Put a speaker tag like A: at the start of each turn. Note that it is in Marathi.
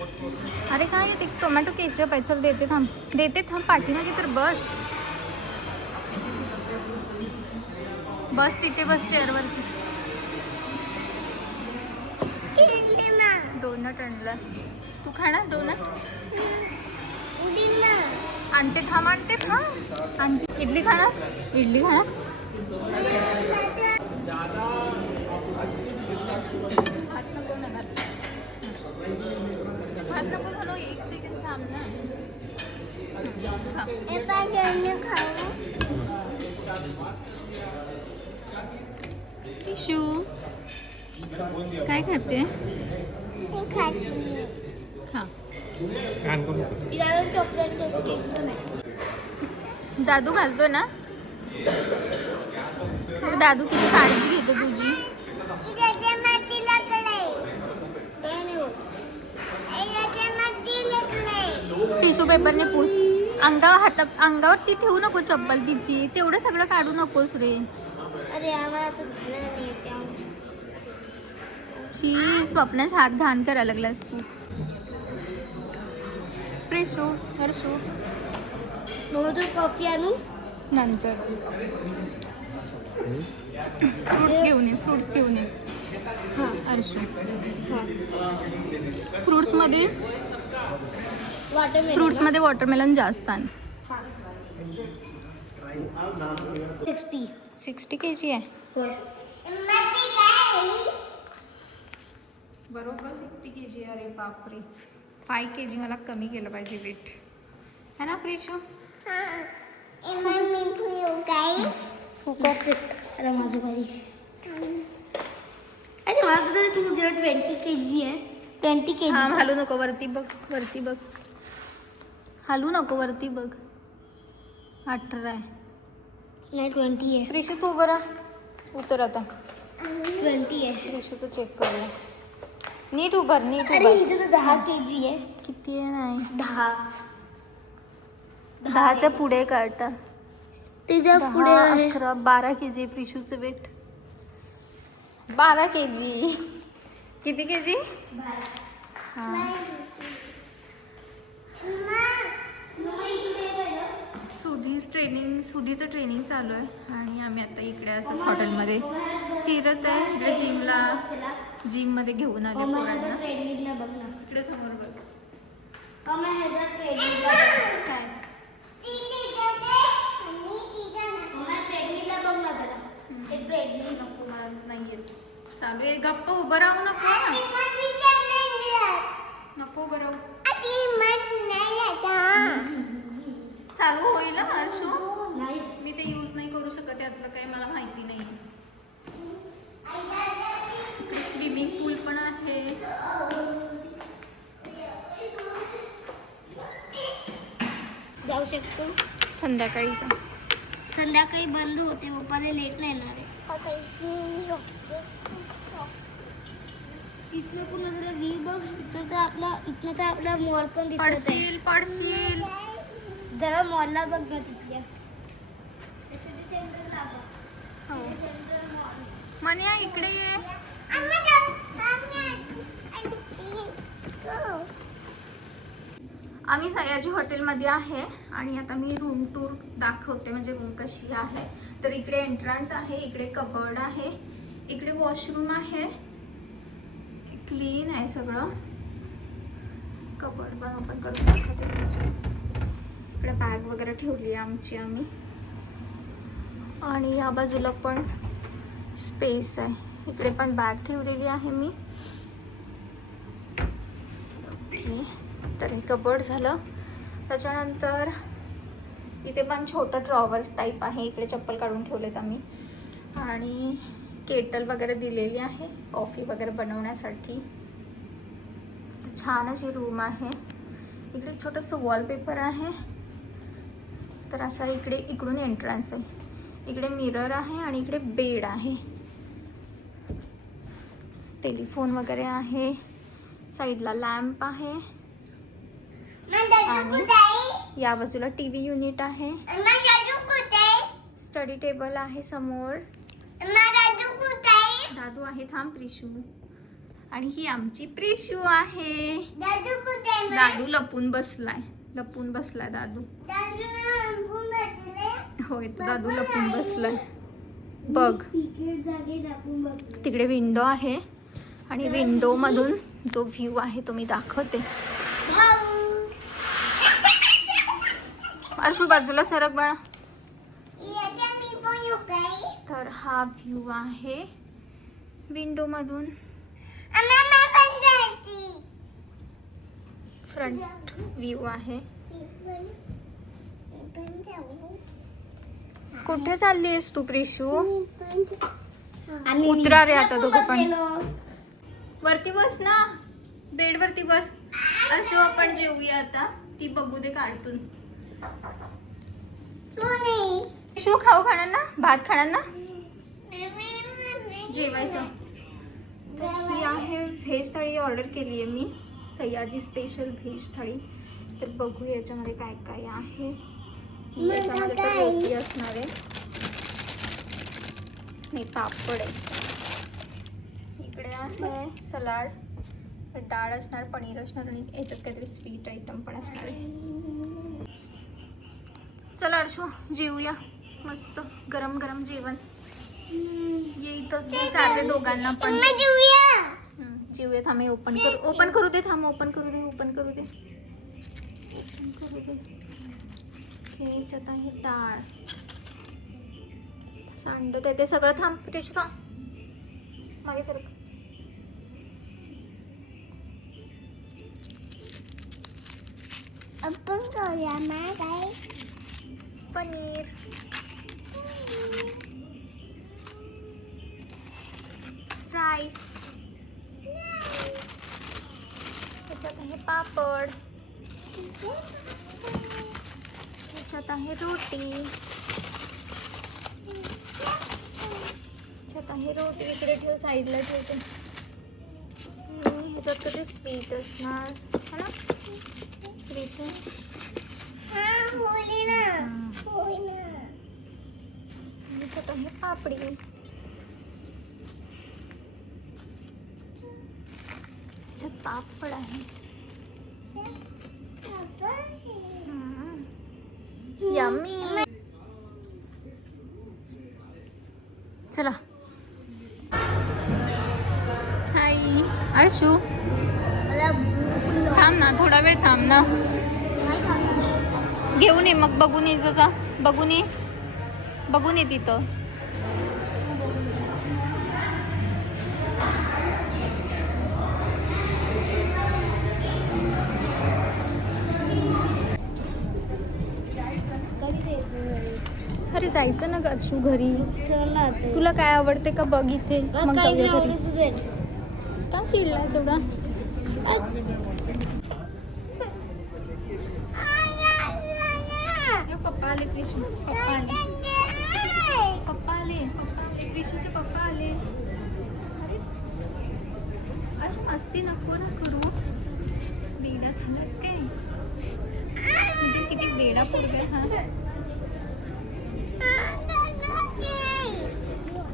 A: अरे काय ते? टोमॅटो केचप आहे. चल देते थांब. देते थांब. पाठीमागे तर बस. बस तिथे बस चेअरवरती डोनट आणलं. तू खाणार डोनट आणते थांब आणते थांब. आणते. इडली खाणार इडली खाणार हात नको ना हात नको घालू एक सेकंड थांब ना टिशू काय खाते हा दादू घालतो ना? दादू किती काळजी घेतो तुझी. टिश्यू पेपरने पूस. अंगावर हाता अंगावरती ठेवू नको चप्पल तिची. तेवढं सगळं काढू नकोस रे.
B: अरे
A: शी स्वप्नाच्या हात घाण करायला लागलास तू. प्रिशू हर्षू
B: मग तू कॉफी आणू.
A: नंतर. फ्रुट्स घेऊन ये फ्रुट्स घेऊन ये.
B: हां.
A: हर्षू
B: हां.
A: फ्रुट्समध्ये
B: वॉटरमेलन
A: फ्रुट्समध्ये वॉटरमेलन जास्त
B: हां सिक्स्टी
A: सिक्स्टी के जी आहे.
B: होय
A: बरोबर सिक्स्टी के जी अरे बापरे. फाय के जी मला कमी केलं पाहिजे वेट है ना प्रिशू?
B: आता माझं बारी अरे माझं तर two zero twenty K G आहे. ट्वेंटी के
A: हा
B: जी
A: हालू नको. वरती बघ. वरती बघ. हालू नको वरती बघ. अठरा आहे.
B: नाही ट्वेंटी आहे.
A: प्रिशू तू बरा उतर आता.
B: ट्वेंटी आहे.
A: प्रिशूचं चेक करूया. नीट उभार नीट उभार
B: दहा के जी आहे.
A: किती आहे नाही?
B: दहा.
A: दहाच्या पुढे काढता.
B: त्याच्या पुढे
A: अकरा बारा के जी प्रिशूचं वेट बारा के जी किती के जी हा. सुधीर ट्रेनिंग सुधीचं ट्रेनिंग चालू आहे. आणि आम्ही आता इकडे असंच हॉटेलमध्ये फिरत आहे. इकडे जिमला जिममध्ये घेऊन आले पोरांना. इकडे समोर बघ. नाही चालू आहे. गप्प उभं राहू नको नको उभं राहू. चालू होईल ना हर्षू?
B: नाही.
A: मी ते यूज नाही करू शकत यातलं काही मला माहिती नाही. इकडे स्विमिंग पूल पण आहे.
B: जाऊ शकतो.
A: संध्याकाळीचा
B: संध्याकाळी बंद होते पप्पाला लेट नाही येणार आहे. इथनं पुन्हा जरा व्ह्यू बघ इथनं तर आपला इथनं तर आपला मॉल पण दिसत
A: पडशील पडशील.
B: जरा मॉलला बघ ना तिथल्या. सिटी सेंटरला बघ.
A: हो.
B: सिटी सेंटर मॉल
A: मनिया इकडे ये. आम्ही सयाजी हॉटेलमध्ये आहे आणि आता मी रूम टूर दाखवते म्हणजे रूम कशी आहे. तर इकडे एंट्रन्स आहे इकडे कबर्ड आहे इकडे वॉशरूम आहे. क्लीन आहे सगळं. कबर्ड पण ओपन करून दाखवते. इकडे बॅग वगैरे ठेवली आहे आमची आम्ही. आणि या बाजूला पण स्पेस आहे. इकडे पण बॅग ठेवलेली आहे मी. ओके तर हे कबड झालं. त्याच्यानंतर इथे पण छोटं ड्रॉवर टाईप आहे. इकडे चप्पल काढून ठेवलेत आम्ही. आणि केटल वगैरे दिलेली आहे. कॉफी वगैरे बनवण्यासाठी. छान अशी रूम आहे. इकडे एक छोटंसं वॉलपेपर आहे. तर असा इकडे इकडून एंट्रन्स आहे. इकडे मिरर आहे आणि इकडे बेड आहे. टेलिफोन वगैरे आहे. साईडला लॅम्प आहे. आणि या बाजूला टी व्ही युनिट आहे. स्टडी टेबल आहे समोर. दादू आहे थांब प्रिशू. आणि ही आमची प्रिशू आहे.
B: दादू
A: लपून बसलाय. लपून बसलाय दादू. होय तो दादू लपून बसलाय. बघ. तिकडे विंडो आहे आणि विंडो मधून जो व्ह्यू आहे तो मी दाखवते. अर्शू बाजूला सरक बाळा? तर हा व्ह्यू आहे विंडो मधून. फ्रंट व्ह्यू आहे. कुठे चालली आहेस तू प्रिशू उतरा रे आता
B: नीटला
A: दोघं पण. वरती बस ना. बेड वरती बस. अशो आपण जेवूया आता. ती बघू दे कार्टून. शू खाऊ खाणार ना भात खाणार ना जेवायचं. तर ही आहे व्हेज थाळी ऑर्डर केली आहे मी. Sayaji special veg thali. तर बघू याच्यामध्ये काय काय आहे. याच्यामध्ये तर
B: काय?
A: रोटी असणार आहे. नाही पापड आहे. इकडे आहे सलाड. डाळ असणार पनीर असणार आणि याच्यात काहीतरी स्वीट आयटम पण असणार आहे. चला अर्शू जेवूया मस्त गरम गरम जेवण. ये इथं मी चालते दोघांना पण.
B: जेवूया
A: थांब ओपन करू. ओपन करू दे थांब ओपन करू दे ओपन करू दे. ओपन करू दे. ओके याच्यात आहे डाळ. सांडत आहे ते सगळं थांब प्रिश थांब. मागे सर
B: आपण करूया ना काय?
A: पनीर. राईस त्याच्यात आहे पापड. त्याच्यात आहे रोटी. त्याच्यात आहे रोटी. इकडे ठेव साईडला ठेवते ह्याच्यात कधी स्वीट असणार. है ना? त्रिशू ह्याच्यात आहे पापडी. ह्याच्यात पापड आहे. यम्मी चला. हाय अर्शू थांब ना थोडा वेळ थांब ना. घेऊन ये मग बघून ये जसा. बघून ये. बघून ये तिथं. अरे जायचं ना गर्शू घरी.
B: चल ना आता.
A: तुला काय आवडते का बघ इथे?
B: मग
A: जाऊया घरी. का चिडलाय एवढा पप्पा आले कृष्ण पप्पा आले. पप्पा आले पप्पा आले. कृष्णचे पप्पा आले. अरे अशी मस्ती नको ना करू. बेडा झालास काय? किती बेडा पोरगा हा?